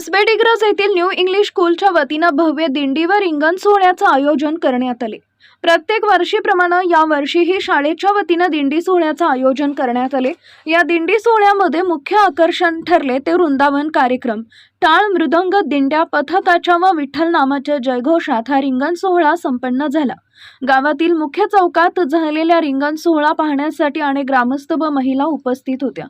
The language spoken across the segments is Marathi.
कसबे इग्रज येथील न्यू इंग्लिश स्कूलच्या वतीनं भव्य दिंडीवर रिंगण सोहळ्याचं आयोजन करण्यात आले. प्रत्येक वर्षीप्रमाणे यावर्षीही शाळेच्या वतीनं दिंडी सोहळ्याचं आयोजन करण्यात आले. या दिंडी सोहळ्यामध्ये मुख्य आकर्षण ठरले ते वृंदावन कार्यक्रम. टाळ मृदंग दिंड्या पथकाच्या व विठ्ठल नामाच्या जयघोषात हा रिंगण सोहळा संपन्न झाला. गावातील मुख्य चौकात झालेल्या रिंगण सोहळा पाहण्यासाठी अनेक ग्रामस्थ व महिला उपस्थित होत्या.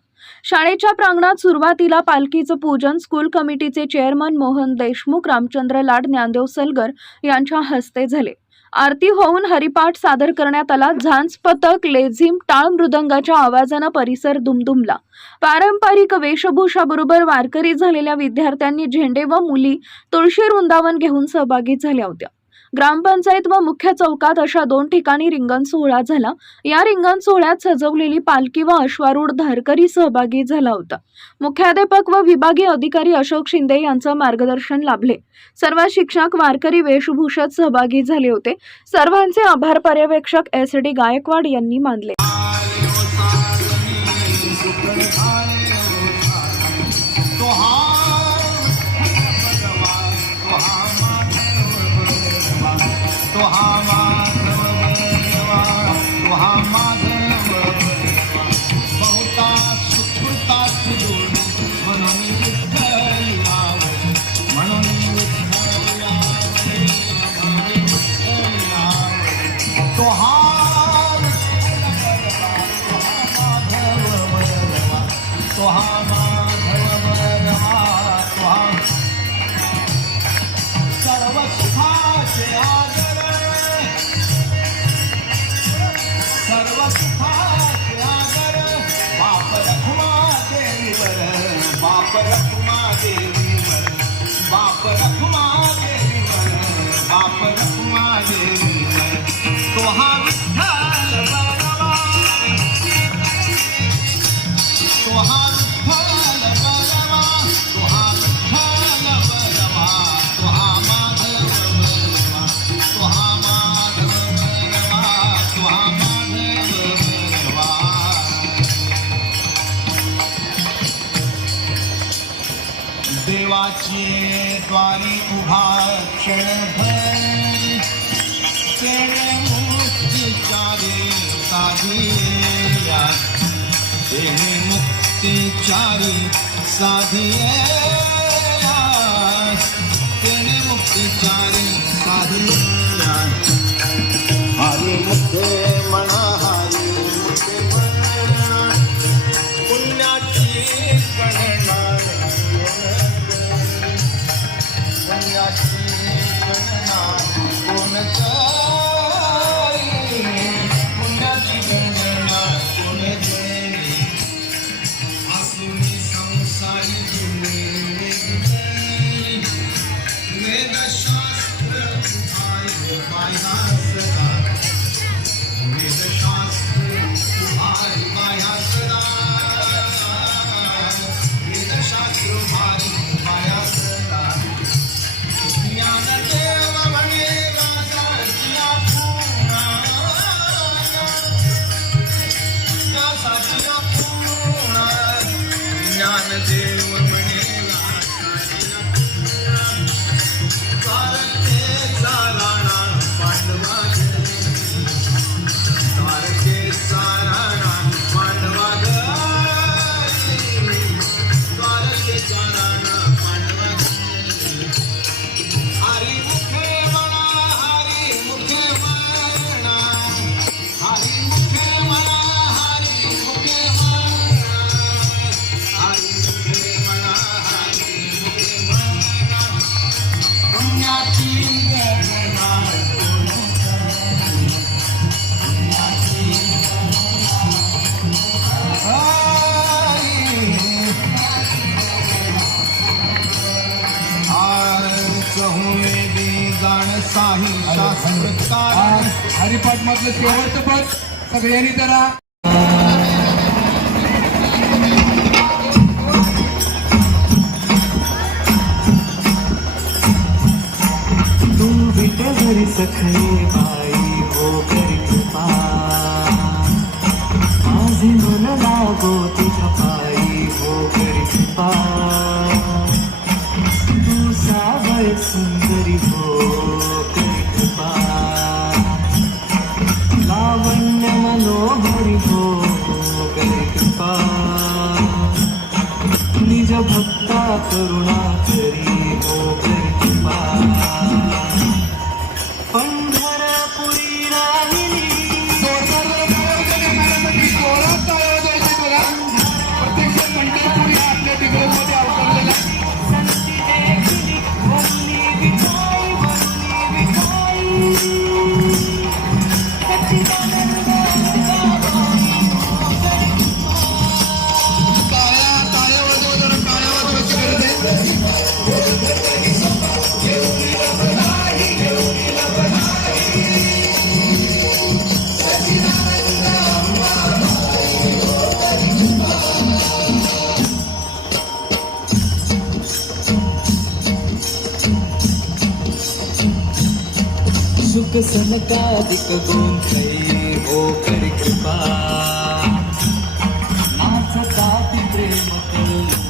शाळेच्या प्रांगणात सुरुवातीला पालखीचं पूजन स्कूल कमिटीचे चेअरमन मोहन देशमुख रामचंद्र लाड ज्ञानदेव सलगर यांच्या हस्ते झाले. आरती होऊन हरिपाठ सादर करण्यात आला. झांज पथक लेझिम टाळ मृदंगाच्या आवाजानं परिसर दुमदुमला. पारंपरिक वेशभूषाबरोबर वारकरी झालेल्या विद्यार्थ्यांनी झेंडे व मुली तुळशी वृंदावन घेऊन सहभागी झाल्या होत्या. ग्रामपंचायत व मुख्य चौकात अशा दोन ठिकाणी रिंगण सोहळा झाला. या रिंगण सोहळ्यात सजवलेली पालखी व अश्वारूढ धारकरी सहभागी झाला होता. मुख्याध्यापक व विभागीय अधिकारी अशोक शिंदे यांचं मार्गदर्शन लाभले. सर्व शिक्षक वारकरी वेशभूषेत सहभागी झाले होते. सर्वांचे आभार पर्यवेक्षक एस डी गायकवाड यांनी मानले. बाप रखुमा देवी वर बाप रखुमा देवी वर बाप रखुमा देवी वर तोहा विठ्ठल बरवा तोहा तेणे मुक्तिचारी साधिया तेणे मुक्तिचारी चारी ज्ञानदेव म्हणे शास्त्रकार हरिपाठ मधलं शेवटचं पद. सगळ्यांनी जरा तू विटे घरी सखई बाई हो करी कृपा। माझे मन लागो भक्ता करुणा करी मोकळी जनकादिक गोंधळे होकर कृपा। नाचता प्रेम करू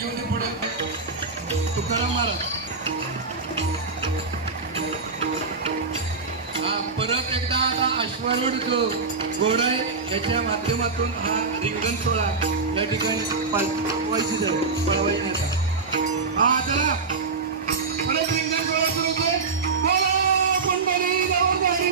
येऊन पुढे तुकाराम महाराज. हा परत एकदा आता अश्वारूढ जो आहे याच्या माध्यमातून हा रिंगण सोहळा या ठिकाणी पालवायची जाईल पळवायचा हा चला. परत रिंगण सोहळा सुरू होतोय. बोला पंढरी जाऊन गाडी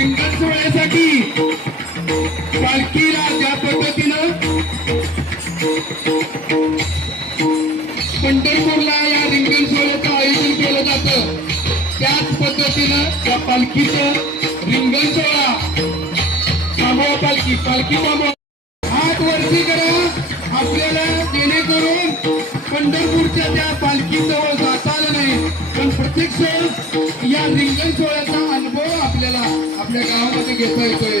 रिंगण सोहळ्यासाठी पालखीला ज्या पद्धतीनं पंढरपूरला या रिंगण सोहळ्याचं आयोजन केलं जातं. त्याच पद्धतीनं त्या पालखीचं रिंगण सोहळा थांबवा पालखी पालखी थांबवा. हात वरती करा आपल्याला जेणेकरून पंढरपूरच्या त्या पालखीजवळ जाता पण या रिंगण सोहळ्याचा अनुभव आपल्याला आपल्या गावामध्ये घेता येतोय.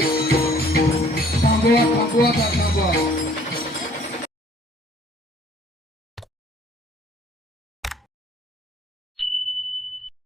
थांबवा थांबवा थांबवा.